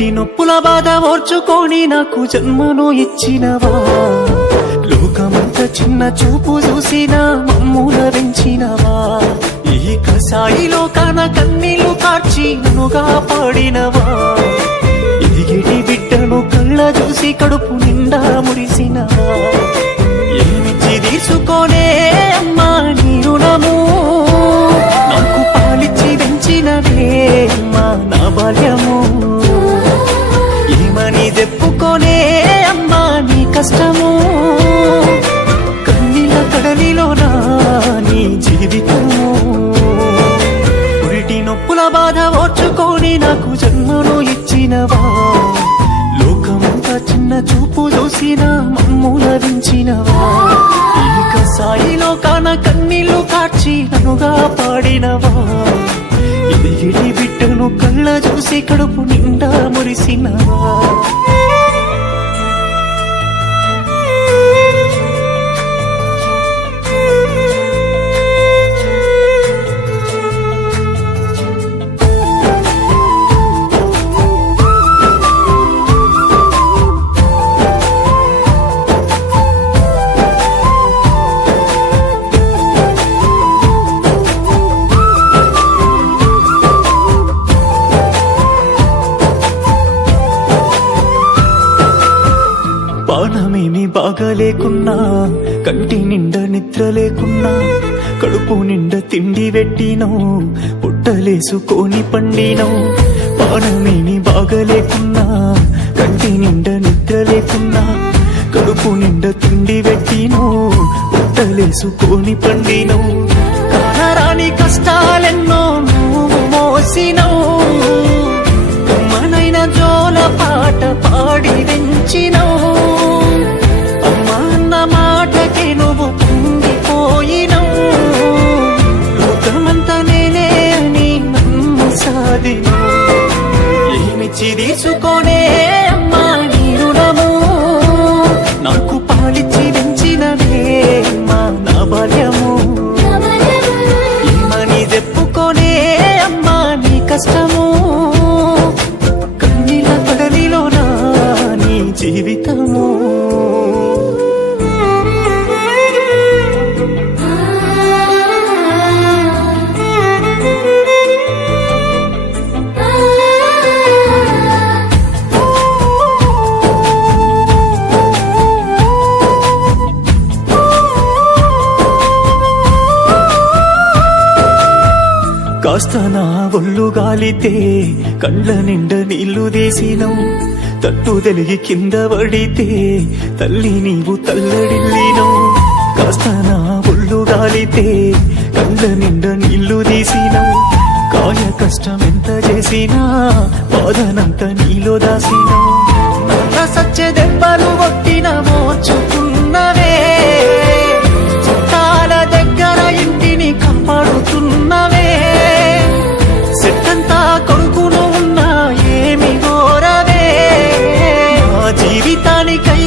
పురిటి నొప్పుల బాధ ఓర్చుకొని నాకు జన్మను ఇచ్చినవా, లోకమంత చిన్న చూపు చూసినా మమ్ముల పెంచినవా, ఈ కసాయి లోకాన కన్నీళ్లు కార్చి నన్నుగా పాడినవా, ఎదిగిటి బిడ్డను కళ్ళ చూసి కడుపు నిండా మురిసినవా, ఏమిచ్చి తీసుకోనే అమ్మా నీ రుణము, నాకు పాలిచ్చి పెంచినవే అమ్మా నా బాల్యము, ఏమని చెప్పుకోనే అమ్మా నీ కష్టము, కన్నీళ్ళ కడలిలోనా నీ జీవితము, పురిటి నొప్పుల బాధ ఓర్చుకొని నాకు జన్మను ఇచ్చినవా, లోకమంతా చిన్న చూపు చూసిన మమ్ముల వించినవా, ఈ కసాయి లోకాన కన్నీళ్లు కార్చి నన్నుగా పాడినవా, ఎదిగిటి బిడ్డను కళ్ళ చూసి కడుపు నిండా మురిసినవా. పానమేమి బాగాలేకున్నా, కంటి నిండా నిద్ర లేకున్నా, కడుపు నిండా తిండి పెట్టినో, పుట్టలేసుకొని పండినో, పానమేమి బాగాలేకున్నా, కంటి నిండా నిద్ర లేకున్నా, కడుపు నిండా తిండి పెట్టినో, పుట్టలేసుకొని పండినో, కానరాని కష్టాలెన్నో నువ్వు మోసినవు, మనైన జోల పాట పాడి వెంచినవు, నువ్వు పొంగిపోయినవు, లోకమంతా నేనే అని నన్ను సాధిను, ఏమిచ్చి తీసుకోనే అమ్మా నీ రుణము, నాకు పాలిచ్చి పెంచినవే అమ్మా నా బాల్యము, ఏమని చెప్పుకోనే అమ్మా నీ కష్టము, కన్నీళ్ళ పడలిలోనా నీ జీవితము. కాస్త నా ఒళ్ళు గాలితే కండ్ల నిండా నీళ్లు తీసినవు, తట్టు తెలిగి కింద పడితే తల్లి నీవు తల్లడిల్లినవు, కాస్త నా ఒళ్ళు గాలితే కండ్ల నిండా నీళ్లు తీసినవు, కాయ కష్టం ఎంత చేసినా బాధనంత నీలో దాసినవు, నల్ల సచ్చే దెబ్బలు కొట్టిన మోచుకున్నవే, చుట్టాల దగ్గర ఇంటిని కాపాడుతున్నవే, సెట్టంతా కొడుకును ఉన్నా ఏమి గోరవే, నా జీవితానికై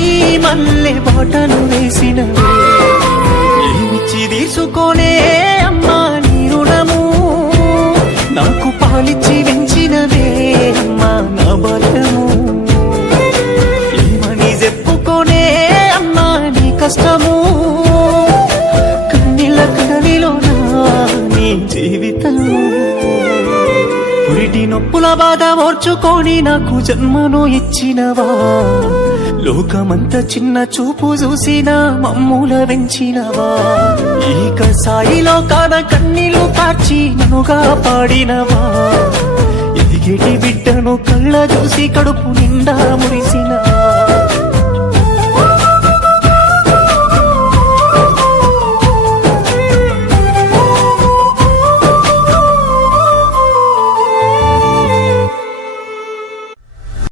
మల్లె బాటలు వేసినవే, ఏమిచ్చి తీసుకోనే అమ్మా నీ రుణము, నాకు పాలిచ్చి పెంచినవే అమ్మా నా బాల్యము, ఏమని చెప్పుకోనే అమ్మా నీ కష్టము, కన్నీళ్ళ కడలిలోనా నీ జీవితము, పురిటి నొప్పుల బాధ ఓర్చుకొని నాకు జన్మను ఇచ్చినవా, లోకమంత చిన్న చూపు చూసినా మమ్ముల వెంచినవా, ఈ కసాయి లోకాన కన్నీళ్లు కార్చి నన్నుగా పాడినవా, ఎదిగిటి బిడ్డను కళ్ళ చూసి కడుపు నిండా మురిసినవా.